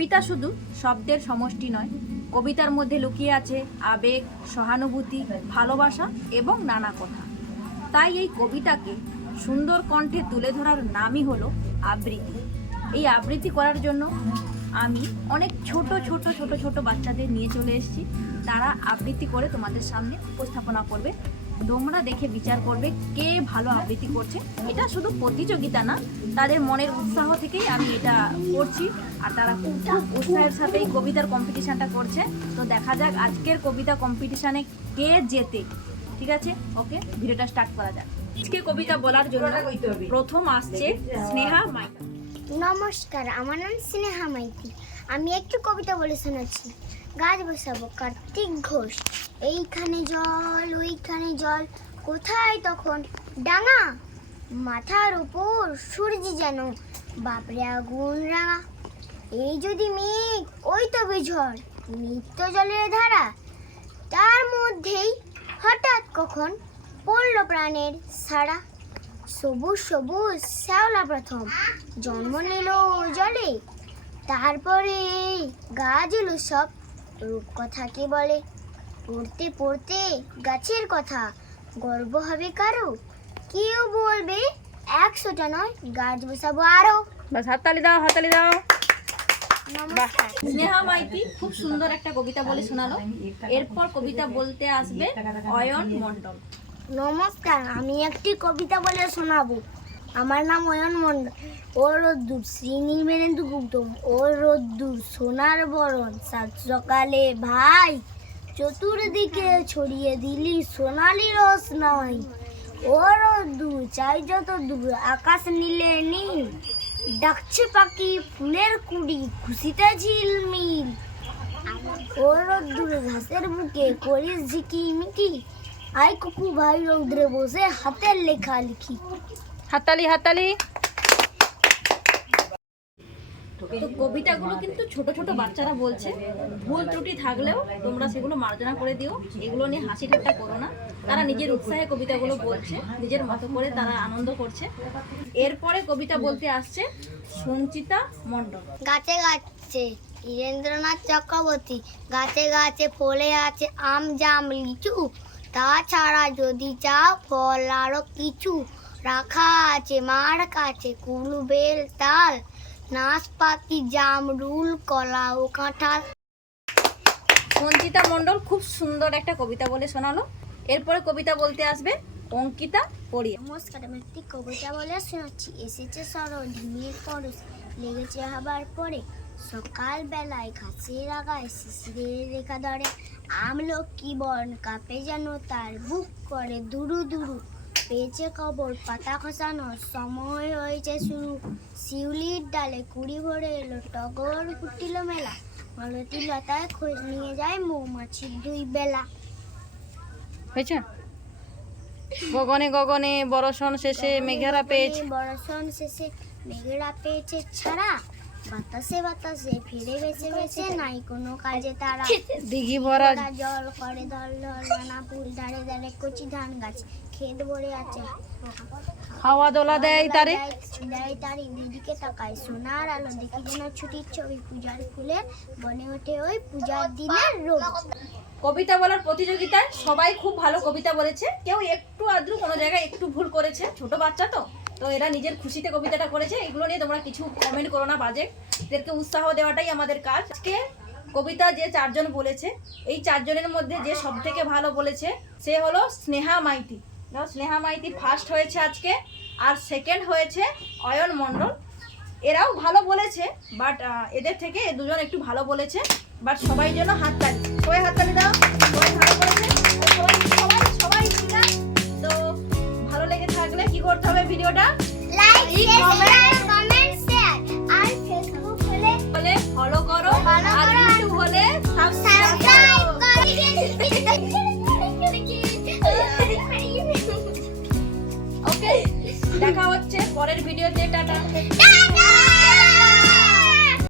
কবিতা শুধু শব্দের সমষ্টি নয়, কবিতার মধ্যে লুকিয়ে আছে আবেগ, সহানুভূতি, ভালোবাসা এবং নানা কথা। তাই এই কবিতাকে সুন্দর কণ্ঠে তুলে ধরার নামই হলো আবৃত্তি। এই আবৃত্তি করার জন্য আমি অনেক ছোট ছোট ছোট ছোট বাচ্চাদের নিয়ে চলে এসেছি। তারা আবৃত্তি করে তোমাদের সামনে উপস্থাপনা করবে। তোমরা দেখে বিচার করবে কে ভালো আবৃত্তি করছে। এটা শুধু প্রতিযোগিতা না, তাদের মনের উৎসাহ থেকেই আমি এটা করছি। আর তারা খুব উৎসাহের সাথে এই কবিতার কম্পিটিশানটা করছে। তো দেখা যাক আজকের কবিতা কম্পিটিশানে কে জেতে। ঠিক আছে, ওকে, ভিডিওটা স্টার্ট করা যাক। আজকে কবিতা বলার জন্য প্রথম আসছে স্নেহা মাইতি। নমস্কার, আমার নাম স্নেহা মাইতি। আমি একটু কবিতা বলে শোনাচ্ছি। গাছ বসাবো কার্তিক ঘোষ, এইখানে জল ওইখানে জল, কোথায় তখন ডাঙা, মাথার উপর সূর্য যেন বাপরে আগুন রাঙা, এই যদি মেঘ ওই তবে ঝড়, নিত্য জলের ধারা, তার মধ্যেই হঠাৎ কখন পড়ল প্রাণের সাড়া, সবুজ সবুজ শ্যাওলা প্রথম জন্ম নিল জলে, তারপরে গাছ এলো সব রূপকথা কে বলে, পড়তে পড়তে গাছের কথা গর্ব হবে কারো, কেউ বলবে 100টা নয় গাছ বসাবো আরো। বাস, হাততালি দাও, হাততালি দাও। নমস্কার। স্নেহা মাইতি খুব সুন্দর একটা কবিতা বলে শোনালো। এরপর কবিতা বলতে আসবে অয়ন মণ্ডল। নমস্কার, আমি একটি কবিতা বলে শোনাবো। আমার নাম অয়ন মণ্ডল। ও রোদ্দুর শ্রীনির্মেন্দু গুপ্তম, ও রোদ্দুর সোনার বরণ, সাত সকালে ভাই চতুর্দিকে ছড়িয়ে দিলি সোনালি রোশনাই, ও রোদ্দুর চাই যত দূর আকাশ নীলে নীল, ডাকছে পাখি ফুলের কুড়ি খুশিতে ঝিলমিল, ও রোদ্দুর ঘাসের বুকে করিস ঝিকিমিকি, আই কুকু ভাই রৌদ্রে বসে হাতের লেখা লিখি। হাততালি, হাততালি। তো কবিতাগুলো কিন্তু ছোট ছোট বাচ্চারা বলছে, ভুল ত্রুটি থাকলেও তোমরা সেগুলো মার্জনা করে দিও। এগুলো নিয়ে হাসি ঠাট্টা করো না। তারা নিজের উৎসাহে কবিতাগুলো বলছে, নিজের মতো করে তারা আনন্দ করছে। এরপরে কবিতা বলতে আসছে সঞ্চিতা মণ্ডল। গাছে গাছে ইরেন্দ্রনাথ চক্রবর্তী, গাছে গাছে ফলে আছে আম জাম লিচু, তাছাড়া যদি চাও ফল আরো কিছু, রাখা আছে মার কাছে কুল বেল তাল, নাশপাতি জামরুল কলা ও কাঁঠাল। সঞ্চিতা মণ্ডল খুব সুন্দর একটা কবিতা বলে শোনালো। এরপরে কবিতা বলতে আসবে অঙ্কিতা পড়িয়া। নমস্কার, আমি একটি কবিতা বলে শোনাচ্ছি। এসেছে শরৎ ঢিমের পরশ, লেগেছে হবার পরে, সকাল বেলায় ঘাসের আগায় শিশিরের রেখা ধরে, আমলকি বন কাঁপে যেন তার বুক করে দুরু দুরু, পেয়েছে খবর পাতা খসানোর সময় হয়েছে শুরু, শিউলির ডালে কুড়ি ভরে এলো টগর ফুটিল মেলা, মালতী লতায় খোঁজ নিয়ে যায় মৌমাছির 2 বেলা। হয়েছে? গগনে গগনে বরষণ শেষে মেঘেরা পেয়েছে, বরষণ শেষে মেঘেরা পেয়েছে ছাড়া, বাতাসে বাতাসে ফিরে বেছে বেছে নাই কোনো কাজে তারা, দিঘি ভরা জল করে ধল ধল নানা ফুল ধারে ধারে কচি ধান গাছ, ক্ষেত ভরে আছে হাওয়া দোলা দেয় তারে, দেয় তারি, দিদিকে তাকায় সোনার আলো দেখি যেন ছুটির ছবি, পূজার ফুলের বনে ওঠে ওই পূজার দিনের রোগ। কবিতা বলার প্রতিযোগিতায় সবাই খুব ভালো কবিতা বলেছে। কেউ একটু আদ্রু কোনো জায়গায় একটু ভুল করেছে, ছোট বাচ্চা তো এরা নিজের খুশিতে কবিতাটা করেছে। এগুলো নিয়ে তোমরা কিছু কমেন্ট করো না বাজে। এদেরকে উৎসাহ দেওয়াটাই আমাদের কাজ। আজকে কবিতা যে 4 জন বলেছে, এই 4 জনের মধ্যে যে সব থেকে ভালো বলেছে সে হলো স্নেহা মাইতি। স্নেহা মাইতি ফার্স্ট হয়েছে আজকে, আর সেকেন্ড হয়েছে অয়ন মণ্ডল। এরাও ভালো বলেছে, বাট এদের থেকে 2 জন একটু ভালো বলেছে। বাট সবাই জন্য হাততালি, সবাই হাততালি দাও। সবাই ভালো বলেছে, সবাই সবাই সবাই ঠিক আছে। তো ভালো লেগে থাকলে কি করতে হবে, ভিডিওটা লাইক, কমেন্ট, শেয়ার, আর ফেসবুক হলে ফলো করো, আর ইউটিউব হলে সাবস্ক্রাইব ওকে, দেখা হচ্ছে পরের ভিডিওতে। টাটা।